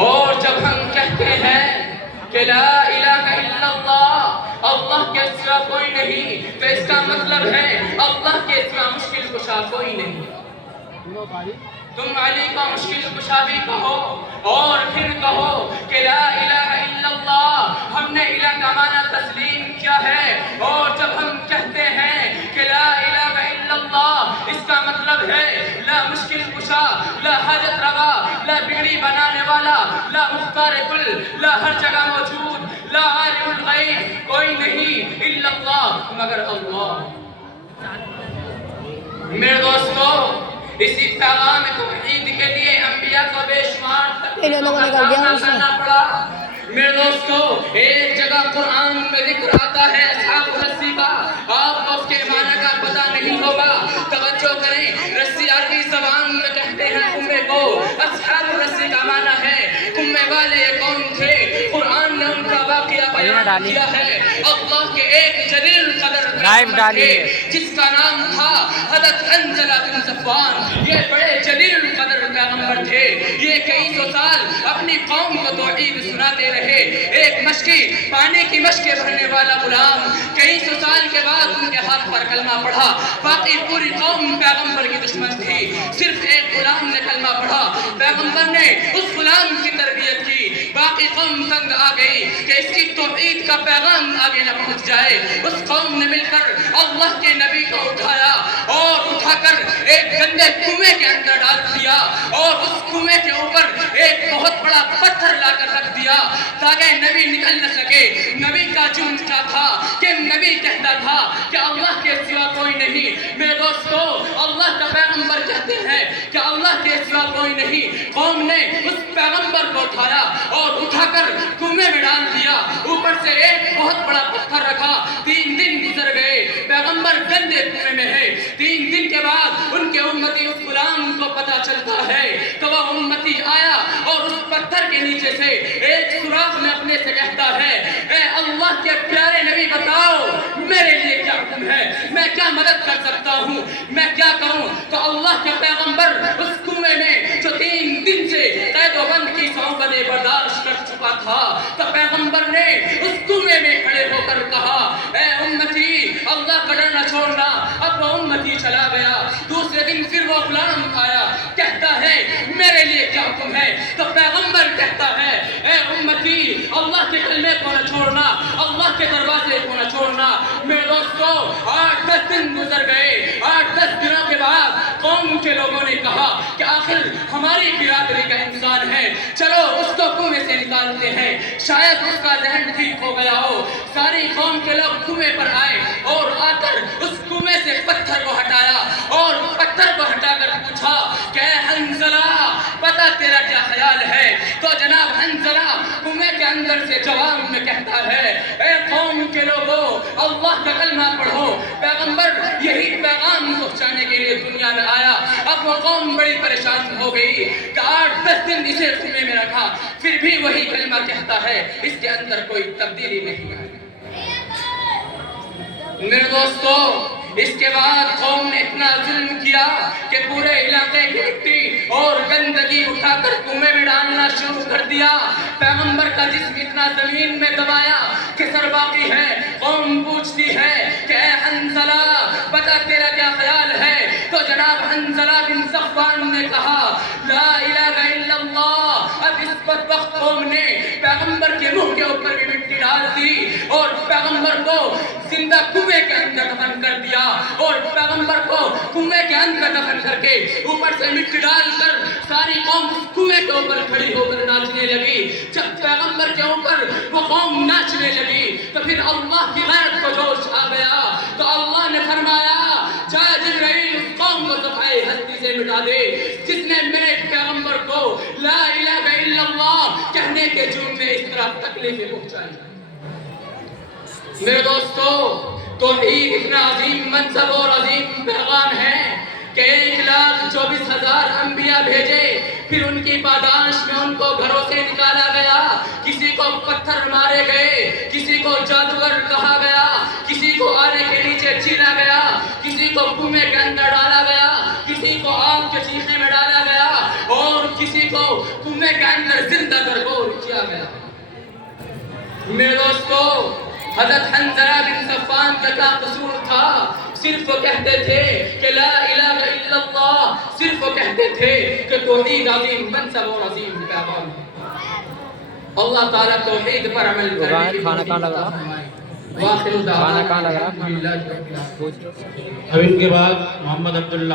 اور جب ہم کہتے ہیں کہ لا الہ الا اللہ، اللہ کے سوا کوئی نہیں، تو اس کا مطلب ہے اللہ کے سوا مشکل کشا کوئی نہیں۔ تم علی کا مشکل کشا بھی کہو اور پھر کہو کہ لا الہ الا اللہ، ہم نے الہ کا معنی تسلیم کیا ہے۔ اور جب ہم کہتے ہیں کہ لا الہ الا اللہ، اس کا مطلب ہے لا مشکل کشا، لا حاجت روا، لا بگڑی بنانے والا، لا مختار کل، لا ہر جگہ موجود، لا عالم الغیب، کوئی نہیں الا اللہ مگر اللہ۔ میرے دوستو، اسی پیغام توحید کے لیے انبیاء کو بے شمار تکلیفوں کا سامنا کرنا پڑا۔ میرے دوستو، ایک جگہ قرآن میں ذکر آتا ہے اصحاب رسی کا، آپ کو اس کے معنی کا پتہ نہیں ہوگا، توجہ کریں۔ رسی عربی زبان میں کہتے ہیں کمبے کو، اصحاب رسی کا معنی ہے کمبے والے کون تھے۔ قرآن نے ان کا واقعہ بیان کیا ہے۔ اللہ کے ایک جلیل قدر پیغمبر تھے جس کا نام تھا حضرت حنظلہ بن صفوان۔ یہ بڑے جلیل قدر پیغمبر تھے، یہ کئی سو سال اپنی قوم کو توحید سناتے رہے۔ ایک مشکی پانی کی مشکیں بھرنے والا غلام کئی سو سال کے بعد ان کے ہاتھ پر کلمہ پڑھا، باقی پوری قوم پیغمبر کی دشمن تھی، صرف ایک غلام نے کلمہ پڑھا۔ پیغمبر نے اس غلام کی تربیت کی، باقی قوم تنگ آ گئی کہ اس کی توحید کا پیغام آگے نہ پہنچ جائے۔ اس قوم نے مل کر اللہ کے نبی کو اٹھایا اور اٹھا کر ایک گندے کنویں کے اندر ڈال دیا، اور اس کنویں کے اوپر ایک بہت بڑا پتھر لا کر رکھ دیا تاکہ نبی نکل نہ سکے۔ نبی کا جرم کیا تھا کہ نبی کہتا تھا کہ اللہ کے سوا کوئی نہیں۔ میرے دوستو، اللہ کا پیغمبر کہتے ہیں کہ اللہ کے سوا کوئی نہیں۔ قوم نے اس پیغمبر کو اٹھایا اور اٹھا کر کنویں میں ڈال دیا، اوپر سے ایک بہت بڑا پتھر رکھا۔ 3 دن گزر گئے، پیغمبر گندے کنویں میں ہے۔ 3 دن کے بعد ان کے امتی اس غلام کو پتہ چلتا ہے کہ وہ امتی آیا اور اس پتھر کے نیچے سے ایک سوراخ میں اپنے سے کہتا ہے، اے اللہ کے پیارے نبی بتاؤ میرے لیے کیا حکم ہے، میں کیا مدد کر سکتا ہوں، میں کیا کروں۔ تو اللہ کے پیغمبر اس کنویں میں جو 3 دن سے قید و بند کی صحبتیں برداشت کر چکا تھا، تو پیغمبر نے اس کنویں میں کھڑے ہو کر کہا، اے امتی اللہ کا ڈر نہ چھوڑنا۔ اب وہ امتی چلا گیا۔ دوسرے دن پھر وہ غلام آیا، کہتا ہے میرے لیے کیا حکم ہے۔ تو پیغمبر کہتا ہے، اے امتی اللہ کے کلمے کو نہ چھوڑنا، اللہ کے دروازے کو نہ چھوڑنا۔ میرے دوستو، 8-10 دن گزر گئے۔ 8-10 دنوں کے بعد قوم کے لوگوں نے کہا کہ آخر ہماری برادری کا انسان ہے، چلو اس کو کنویں سے نکالتے ہیں، شاید اس کا ذہن ٹھیک ہو گیا ہو۔ ساری قوم کے لوگ کنویں پر آئے اور آ کر اس کنویں سے پتھر کو ہٹایا اور پتھر کو ہٹا کر پوچھا کہ اے حنظلہ پتہ تیرا کیا خیال ہے۔ تو جناب حنظلہ کنویں کے اندر سے جواب میں کہتا ہے، اے قوم کے لوگوں اللہ کا کلمہ پڑھو۔ پیغمبر یہی پیغام پہنچانے کے لیے دنیا میں آیا۔ اب وہ قوم بڑی پریشان ہو گئی کہ 8-10 دن اسے کنویں میں رکھا، پھر بھی وہی کلمہ کہتا ہے، اس کے اندر کوئی تبدیلی نہیں آئی۔ میرے دوستو، اس کے بعد قوم نے اتنا ظلم کیا کہ پورے علاقے کی مٹی اور گندگی اٹھا کر کنویں میں ڈالنا شروع کر دیا۔ پیغمبر کا جسم اتنا زمین میں دبایا کہ سر باقی ہے۔ قوم پوچھتی ہے کہ اے حنظلہ پتہ تیرا کیا خیال ہے۔ تو جناب حنظلہ بن صفوان نے کہا، لا الہ الا اللہ۔ اب اس بدبخت قوم نے پیغمبر کے منہ کے اوپر بھی مٹی ڈال دی اور پیغمبر کو زندہ کنویں کے اندر دفن کر دیا، اور پیغمبر کو کنویں کے اندر دفن کر کے اوپر سے مٹی ڈال کر ساری قوم اس کنویں کے اوپر کھڑی ہو کر ناچنے لگی۔ جب پیغمبر کے اوپر وہ قوم ناچنے لگی تو پھر اللہ کی غیرت کو جوش آ گیا۔ تو اللہ نے فرمایا، جا جبرائیل اس قوم کو صفحۂ ہستی سے مٹا دے جس نے میرے پیغمبر کو لا الہ الا اللہ کہنے کے جرم میں اس طرح تکلیفیں پہنچائی۔ میرے دوستو، توحید اتنا عظیم منصب اور عظیم پیغام ہے کہ 1,24,000 انبیاء بھیجے، پھر ان کی پاداش میں ان کو گھروں سے نکالا گیا، کسی کو پتھر مارے گئے، کسی کو جادوگر کہا گیا، کسی کو آرے کے نیچے چھینا گیا، کسی کو کنویں کے اندر ڈالا گیا، کسی کو آگ کے شیشے میں ڈالا گیا، اور کسی کو کنویں کے اندر زندہ درگور کیا گیا۔ میرے دوستو، حضرت حنظلہ بن صفوان کا کیا قصور تھا؟ صرف وہ کہتے تھے کہ لا الہ الا اللہ، صرف وہ کہتے تھے کہ توحید عظیم منصب اور عظیم پیغام ہے۔ اللہ تعالیٰ توحید پر عمل کرنے کی کھانا کہاں لگ رہا؟ واخر دعوانا کھانا کہاں لگ رہا؟ الحمدللہ رب العالمین۔ اب ان کے بعد محمد عبداللہ